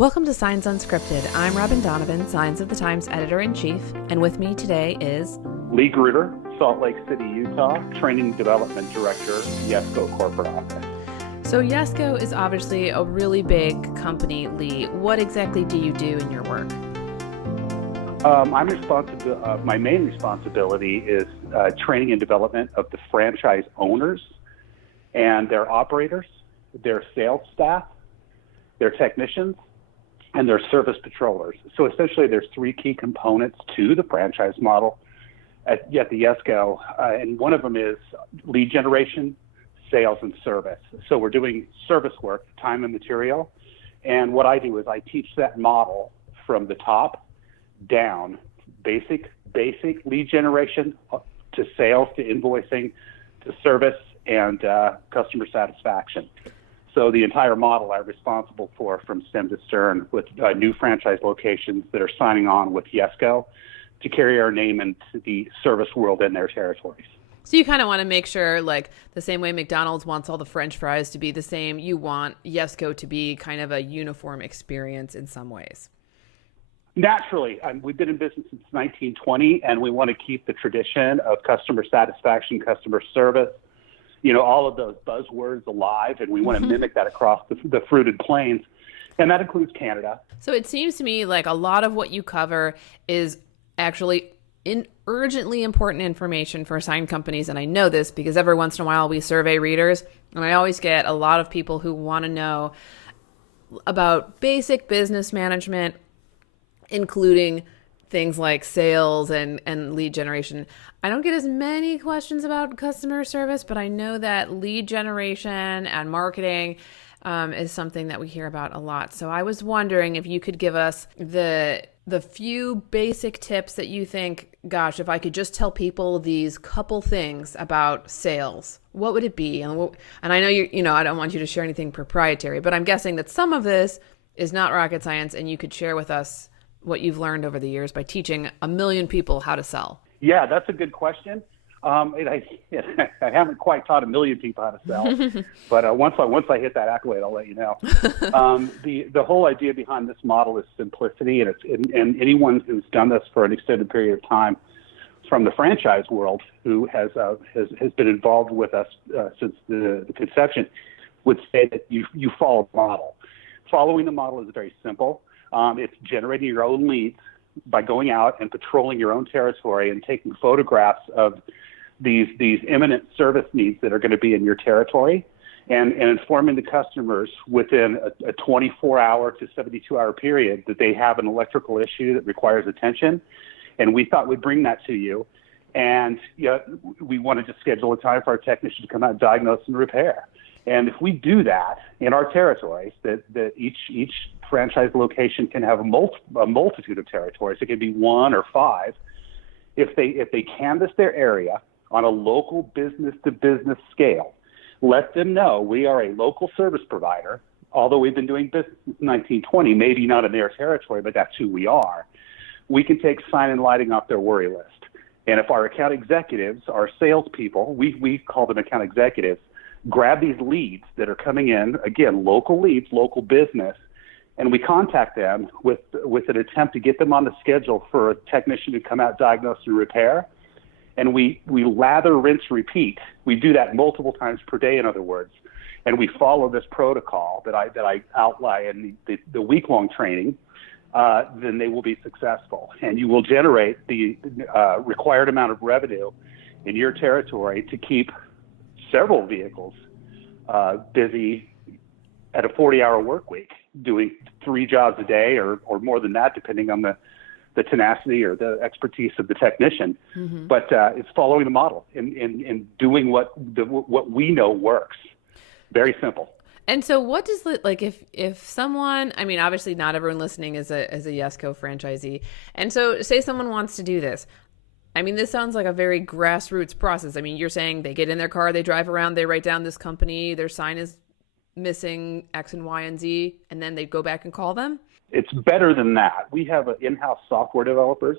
Welcome to Signs Unscripted. I'm Robin Donovan, Signs of the Times Editor-in-Chief, and with me today is Lee Gruetter, Salt Lake City, Utah, Training Development Director, YESCO Corporate Office. So YESCO is obviously a really big company, Lee. What exactly do you do in your work? My main responsibility is training and development of the franchise owners and their operators, their sales staff, their technicians, and their service patrollers. So essentially there's three key components to the franchise model at the YESCO, and one of them is lead generation, sales, and service. So we're doing service work, time and material, and what I do is I teach that model from the top down, basic lead generation to sales, to invoicing, to service, and customer satisfaction. So the entire model I'm responsible for from stem to stern, with new franchise locations that are signing on with YESCO to carry our name into the service world in their territories. So you kind of want to make sure, like the same way McDonald's wants all the French fries to be the same, you want YESCO to be kind of a uniform experience in some ways. Naturally, we've been in business since 1920, and we want to keep the tradition of customer satisfaction, customer service, all of those buzzwords alive, and we want to mimic that across the fruited plains, and that includes Canada. So it seems to me like a lot of what you cover is actually urgently important information for sign companies, and I know this because every once in a while we survey readers, and I always get a lot of people who want to know about basic business management, including things like sales and lead generation. I don't get as many questions about customer service, but I know that lead generation and marketing is something that we hear about a lot. So I was wondering if you could give us the few basic tips that you think, gosh, if I could just tell people these couple things about sales, what would it be? And I know I don't want you to share anything proprietary, but I'm guessing that some of this is not rocket science, and you could share with us what you've learned over the years by teaching 1 million people how to sell. Yeah, that's a good question. I haven't quite taught 1 million people how to sell, but once I hit that accolade, I'll let you know. The whole idea behind this model is simplicity, and anyone who's done this for an extended period of time from the franchise world, who has been involved with us since the conception, would say that you follow the model. Following the model is very simple. It's generating your own leads by going out and patrolling your own territory and taking photographs of these imminent service needs that are going to be in your territory, and informing the customers within a 24-hour to 72-hour period that they have an electrical issue that requires attention. And we thought we'd bring that to you. And we wanted to schedule a time for our technician to come out, diagnose, and repair. And if we do that in our territories, that each franchise location can have a multitude of territories. It can be 1 or 5. If they canvass their area on a local business-to-business scale, let them know we are a local service provider, although we've been doing business since 1920, maybe not in their territory, but that's who we are. We can take sign and lighting off their worry list. And if our account executives, our salespeople, we call them account executives, grab these leads that are coming in, again, local leads, local business, and we contact them with an attempt to get them on the schedule for a technician to come out, diagnose, and repair. And we lather, rinse, repeat. We do that multiple times per day, in other words. And we follow this protocol that I outline in the week-long training. Then they will be successful. And you will generate the required amount of revenue in your territory to keep several vehicles busy at a 40-hour work week, doing 3 jobs a day or more than that, depending on the tenacity or the expertise of the technician. Mm-hmm. But it's following the model and doing what we know works. Very simple. And so what does if someone, I mean, obviously not everyone listening is a YESCO franchisee. And so say someone wants to do this. I mean, this sounds like a very grassroots process. I mean, you're saying they get in their car, they drive around, they write down this company, their sign is missing X and Y and Z, and then they go back and call them? It's better than that. We have in-house software developers.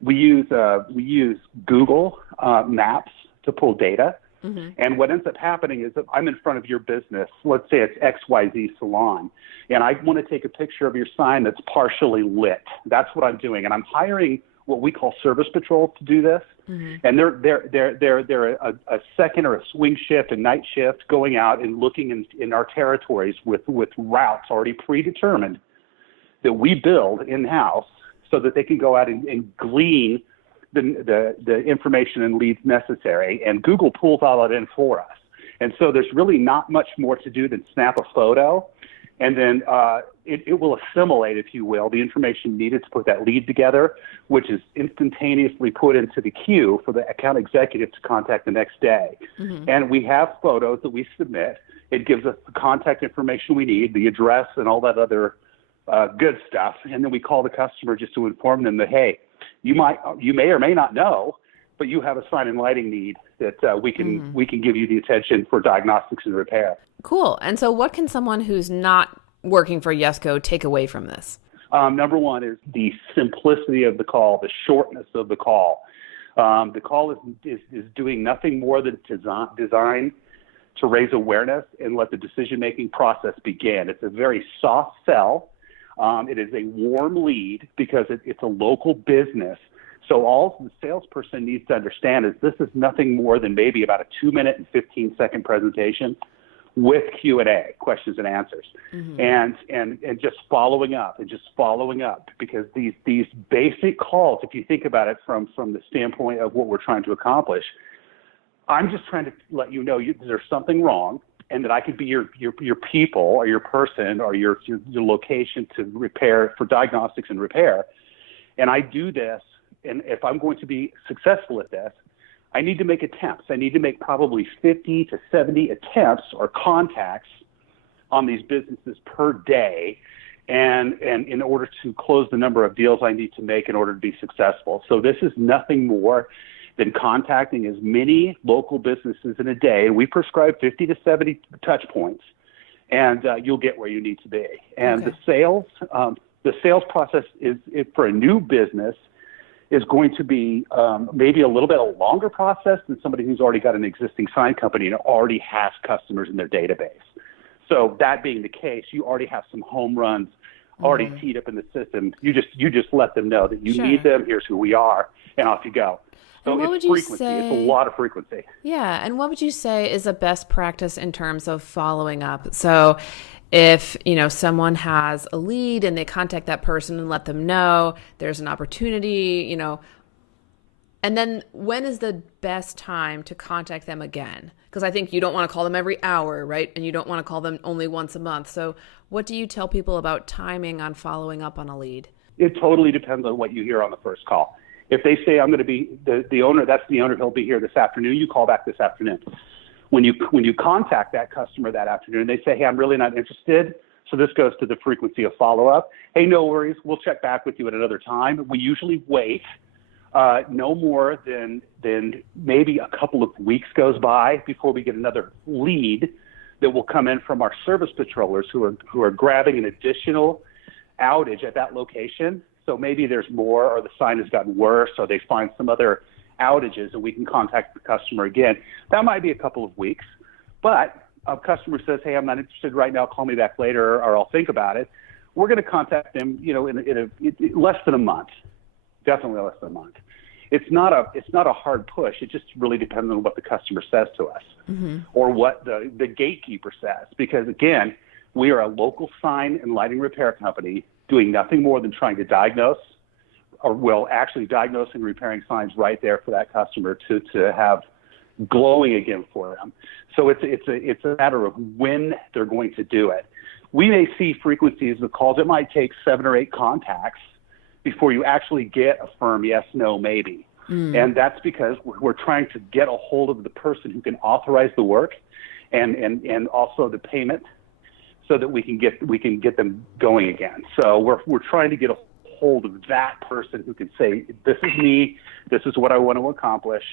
We use Google Maps to pull data. And what ends up happening is that I'm in front of your business. Let's say it's XYZ Salon, and I want to take a picture of your sign that's partially lit. That's what I'm doing. And I'm hiring what we call service patrol to do this. And they're a second or a swing shift, a night shift, going out and looking in our territories with routes already predetermined that we build in-house so that they can go out and glean the information and leads necessary, and Google pulls all that in for us. And so there's really not much more to do than snap a photo, and then it will assimilate, if you will, the information needed to put that lead together, which is instantaneously put into the queue for the account executive to contact the next day. And we have photos that we submit. It gives us the contact information we need, the address and all that other good stuff. And then we call the customer just to inform them that, hey, you may or may not know, but you have a sign and lighting need that we can give you the attention for diagnostics and repair. Cool. And so what can someone who's not working for YESCO take away from this? Number one is the simplicity of the call, the shortness of the call. The call is doing nothing more than designed to raise awareness and let the decision-making process begin. It's a very soft sell. It is a warm lead because it's a local business. So all the salesperson needs to understand is this is nothing more than maybe about a 2-minute and 15-second presentation with Q&A, questions and answers, and just following up because these basic calls, if you think about it from the standpoint of what we're trying to accomplish, I'm just trying to let you know there's something wrong, and that I could be your people or your person or your location to repair for diagnostics and repair. And I do this, and if I'm going to be successful at this, I need to make attempts. I need to make probably 50 to 70 attempts or contacts on these businesses per day, and in order to close the number of deals I need to make in order to be successful. So this is nothing more than contacting as many local businesses in a day. We prescribe 50 to 70 touch points, and you'll get where you need to be. And the sales process is for a new business is going to be maybe a little bit a longer process than somebody who's already got an existing sign company and already has customers in their database. So that being the case, you already have some home runs already teed up in the system. You just let them know that you need them. Here's who we are, and off you go. So it's frequency. It's a lot of frequency. Yeah. And what would you say is a best practice in terms of following up? So if, someone has a lead and they contact that person and let them know there's an opportunity, and then when is the best time to contact them again? Because I think you don't want to call them every hour, right? And you don't want to call them only once a month. So what do you tell people about timing on following up on a lead? It totally depends on what you hear on the first call. If they say, I'm going to be the owner, that's the owner, he'll be here this afternoon, you call back this afternoon. When you contact that customer that afternoon, they say, hey, I'm really not interested. So this goes to the frequency of follow-up. Hey, no worries. We'll check back with you at another time. We usually wait no more than maybe a couple of weeks goes by before we get another lead that will come in from our service patrollers who are grabbing an additional outage at that location. So maybe there's more, or the sign has gotten worse, or they find some other outages and we can contact the customer again. That might be a couple of weeks, but a customer says, hey, I'm not interested right now, call me back later, or I'll think about it. We're going to contact them, in less than a month, definitely less than a month. It's not a hard push. It just really depends on what the customer says to us or what the gatekeeper says, because again, we are a local sign and lighting repair company doing nothing more than trying to diagnose, or actually diagnosing and repairing signs right there for that customer to have glowing again for them. So it's a matter of when they're going to do it. We may see frequencies of calls. It might take 7 or 8 contacts before you actually get a firm yes, no, maybe. And that's because we're trying to get a hold of the person who can authorize the work and also the payment, so that we can get them going again. So we're trying to get a hold of that person who can say, this is me, this is what I want to accomplish,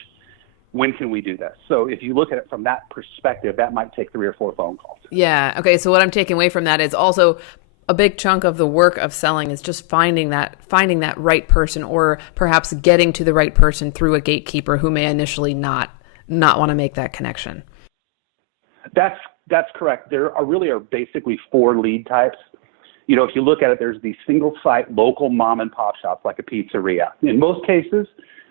when can we do this? So if you look at it from that perspective, that might take 3 or 4 phone calls. Yeah. Okay. So what I'm taking away from that is also a big chunk of the work of selling is just finding that right person, or perhaps getting to the right person through a gatekeeper who may initially not not want to make that connection. That's correct. There are basically 4 lead types. If you look at it, there's the single site local mom and pop shops like a pizzeria. In most cases,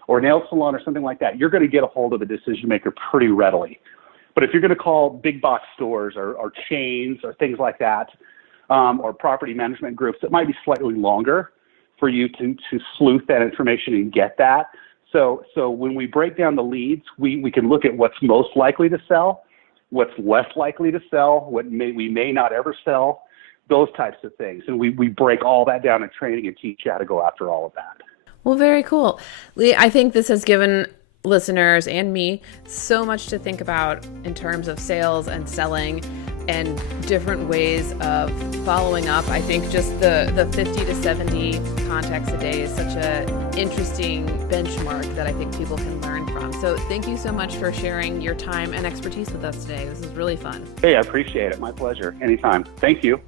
or a nail salon or something like that, you're going to get a hold of the decision maker pretty readily. But if you're going to call big box stores or chains or things like that, or property management groups, it might be slightly longer for you to sleuth that information and get that. So when we break down the leads, we can look at what's most likely to sell, what's less likely to sell, what we may not ever sell, those types of things. And we break all that down in training and teach you how to go after all of that. Well, very cool. Lee, I think this has given listeners and me so much to think about in terms of sales and selling and different ways of following up. I think just the 50 to 70 contacts a day is such an interesting benchmark that I think people can learn from. So thank you so much for sharing your time and expertise with us today. This is really fun. Hey, I appreciate it. My pleasure. Anytime. Thank you.